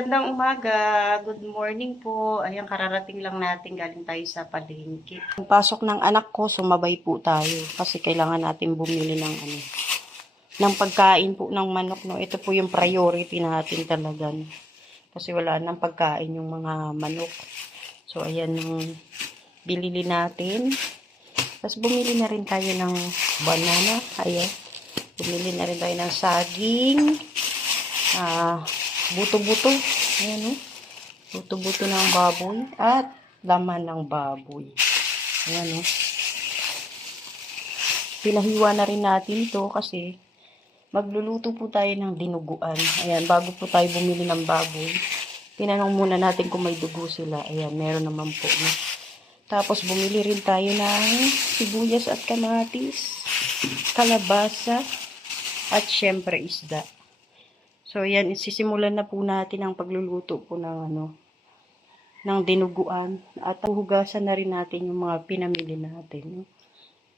Magandang umaga, good morning po. Ayan, kararating lang natin galing tayo sa palengke. Ang pasok ng anak ko, sumabay po tayo kasi kailangan natin bumili ng ng pagkain po ng manok, no. Ito po yung priority natin talaga, no? Kasi wala nang pagkain yung mga manok. So ayan yung bilili natin. Tapos bumili na rin tayo ng banana. Ayan. Bumili na rin tayo ng saging. Buto-buto. Ayan, no? Buto-buto ng baboy at laman ng baboy. Ayan, no? Pinahiwa na rin natin ito kasi magluluto po tayo ng dinuguan. Ayan, bago po tayo bumili ng baboy, tinanong muna natin kung may dugo sila. Ayan, meron naman po, no? Tapos bumili rin tayo ng sibuyas at kamatis, kalabasa, at syempre isda. So, yan, sisimulan na po natin ang pagluluto po ng dinuguan. At hugasan na rin natin yung mga pinamili natin.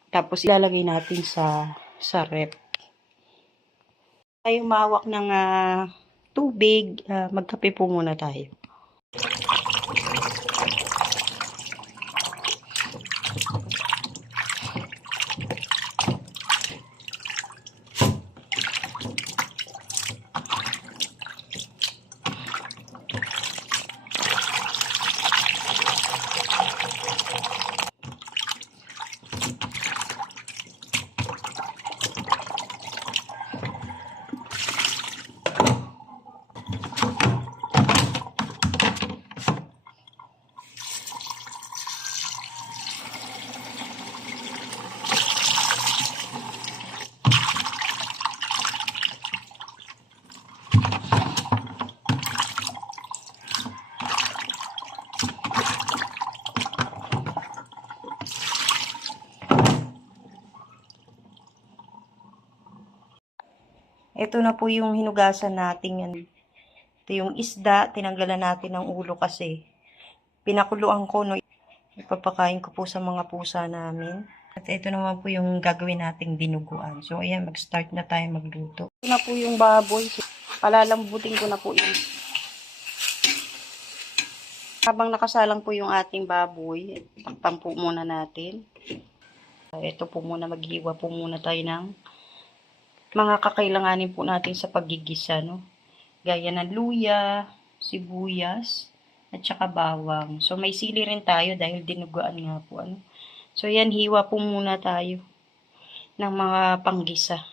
Tapos, ilalagay natin sa rep. Tayo mahawak ng tubig. Magkape po muna tayo. Ito na po yung hinugasan natin yan. Ito yung isda, tinanggalan natin ng ulo kasi pinakuluan ko, no. Ipapakain ko po sa mga pusa namin. At ito naman po yung gagawin nating dinuguan. So, ayan, mag-start na tayo magluto. Ito na po yung baboy. So, palalambutin ko na po yun. Habang nakasalang po yung ating baboy, takpan po muna natin. Ito po muna, maghiwa po muna tayo ng mga kakailanganin po natin sa paggigisa, no? Gaya ng luya, sibuyas, at saka bawang. So, may sili rin tayo dahil dinuguan nga po, ano? So, yan, hiwa po muna tayo ng mga panggisa.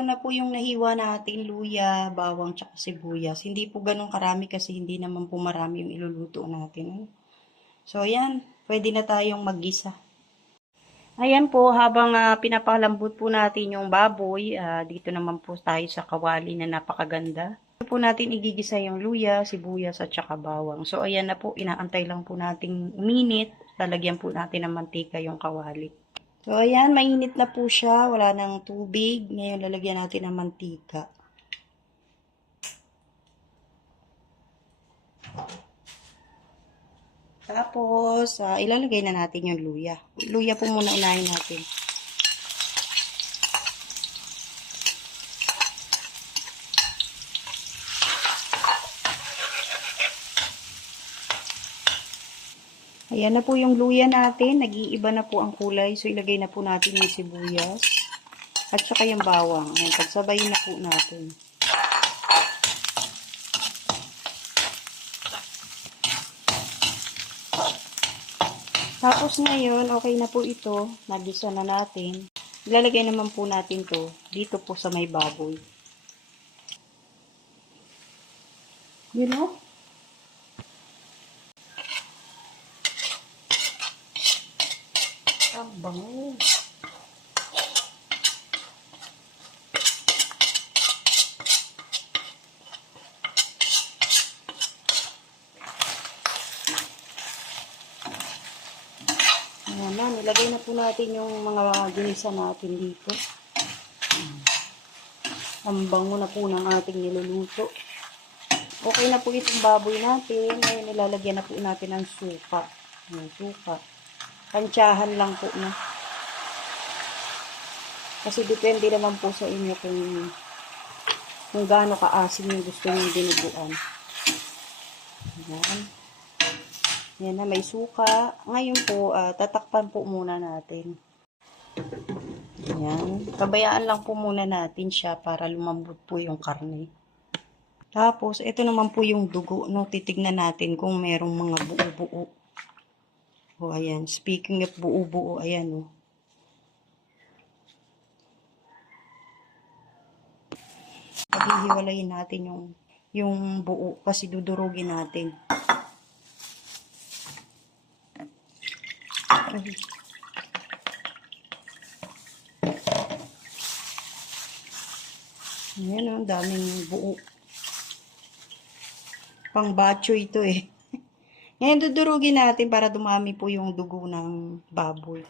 Ito na po yung nahiwa natin, luya, bawang, tsaka sibuyas. Hindi po ganun karami kasi hindi naman po marami yung iluluto natin. So, ayan, pwede na tayong maggisa. Ayan po, habang pinapalambot po natin yung baboy, dito naman po tayo sa kawali na napakaganda. Dito po natin igigisa yung luya, sibuyas, at saka bawang. So, ayan na po, inaantay lang po nating minute. Lalagyan po natin ng mantika yung kawali. So, ayan, mainit na po siya. Wala nang tubig. Ngayon, lalagyan natin ng mantika. Tapos, ilalagay na natin yung luya. Luya po muna unahin natin. Ayan na po yung luya natin. Nag-iiba na po ang kulay. So, ilagay na po natin yung sibuyas. At saka yung bawang. Ayan, pagsabayin na po natin. Tapos ngayon, okay na po ito. Nagisa na natin. Ilalagay naman po natin to dito po sa may baboy. You know? Ang bango. Ayan na, nilagay na po natin yung mga ginisa natin dito. Ang bango na po ng ating niluluto. Okay na po itong baboy natin. Ngayon nilalagyan na po natin ng suka. Yung suka. Tansyahan lang po na. Kasi depende naman po sa inyo kung gaano kaasim yung gusto nyo dinuguan. Ayan. Yan na, may suka. Ngayon po, tatakpan po muna natin. Ayan. Pabayaan lang po muna natin siya para lumambot po yung karne. Tapos, ito naman po yung dugo, no? Titignan natin kung merong mga buo-buo. O, ayan. Speaking of buo-buo, ayan, o. Paghihiwalayin natin yung buo kasi dudurugin natin. Ayan, o. Daming buo. Pang bacho ito eh. Ngayon dudurugin natin para dumami po yung dugo ng baboy.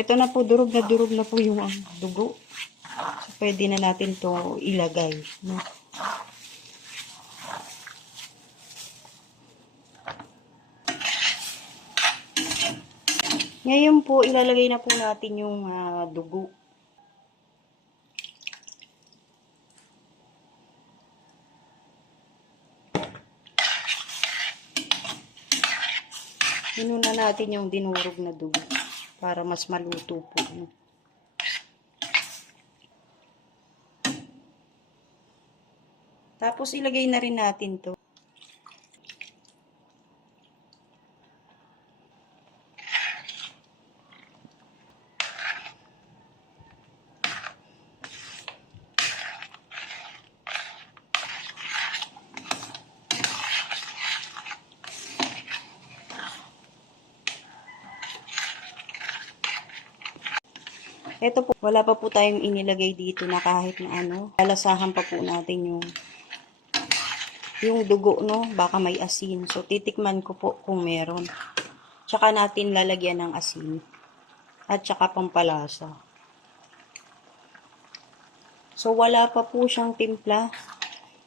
Ito na po, durog na po yung dugo. So, pwede na natin to ilagay. No? Ngayon po, ilalagay na po natin yung dugo. Inuna natin yung dinurog na dugo para mas maluto po. Tapos ilagay na rin natin to. Ito po, wala pa po tayong inilagay dito na kahit na ano. Lalasahan pa po natin yung dugo, no? Baka may asin. So, titikman ko po kung meron. Tsaka natin lalagyan ng asin. At tsaka pampalasa. So, wala pa po siyang timpla.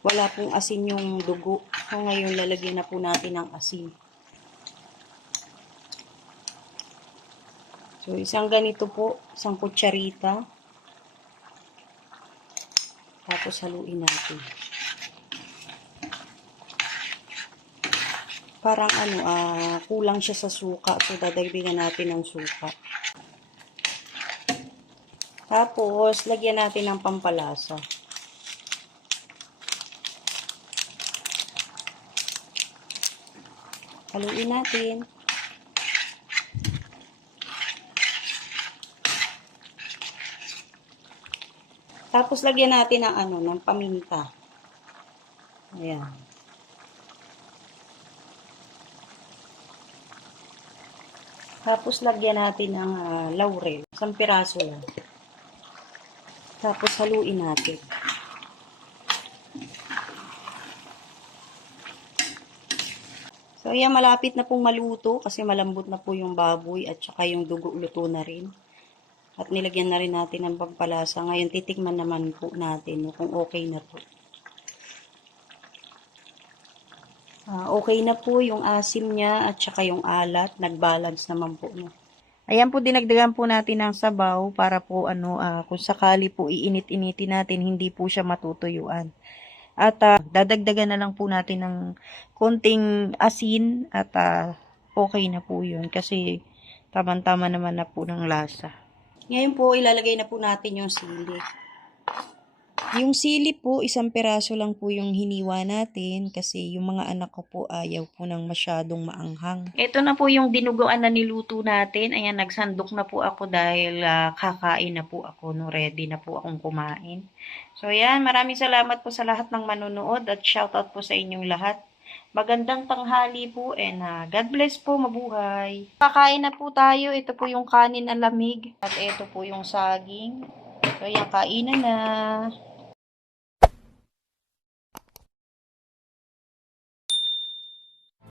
Wala pong asin yung dugo. So, ngayon lalagyan na po natin ng asin. So, isang ganito po, isang kutsarita. Tapos haluin natin. Parang kulang siya sa suka. So, dadagdagan natin ng suka. Tapos, lagyan natin ng pampalasa. Haluin natin. Tapos lagyan natin ng ng paminta. Ayan. Tapos lagyan natin ng laurel. Isang piraso lang. Tapos haluin natin. So, ayan, malapit na pong maluto kasi malambot na po yung baboy at saka yung dugo luto na rin. At nilagyan na rin natin ng pampalasa. Ngayon, titikman naman po natin kung okay na po. Okay na po yung asim niya at saka yung alat. Nag-balance naman po. No? Ayan po, dinagdagan po natin ng sabaw para po kung sakali po iinit-initin natin, hindi po siya matutuyuan. At dadagdagan na lang po natin ng konting asin at okay na po yun kasi tamang-tama naman na po ng lasa. Ngayon po, ilalagay na po natin yung sili. Yung sili po, isang peraso lang po yung hiniwa natin kasi yung mga anak ko po ayaw po ng masyadong maanghang. Ito na po yung dinuguan na niluto natin. Ayan, nagsandok na po ako dahil kakain na po ako. No, ready na po akong kumain. So, ayan, maraming salamat po sa lahat ng manonood at shoutout po sa inyong lahat. Magandang tanghali po and God bless po, mabuhay. Kakain na po tayo. Ito po yung kanin na lamig at ito po yung saging. So, ayan, kainan na.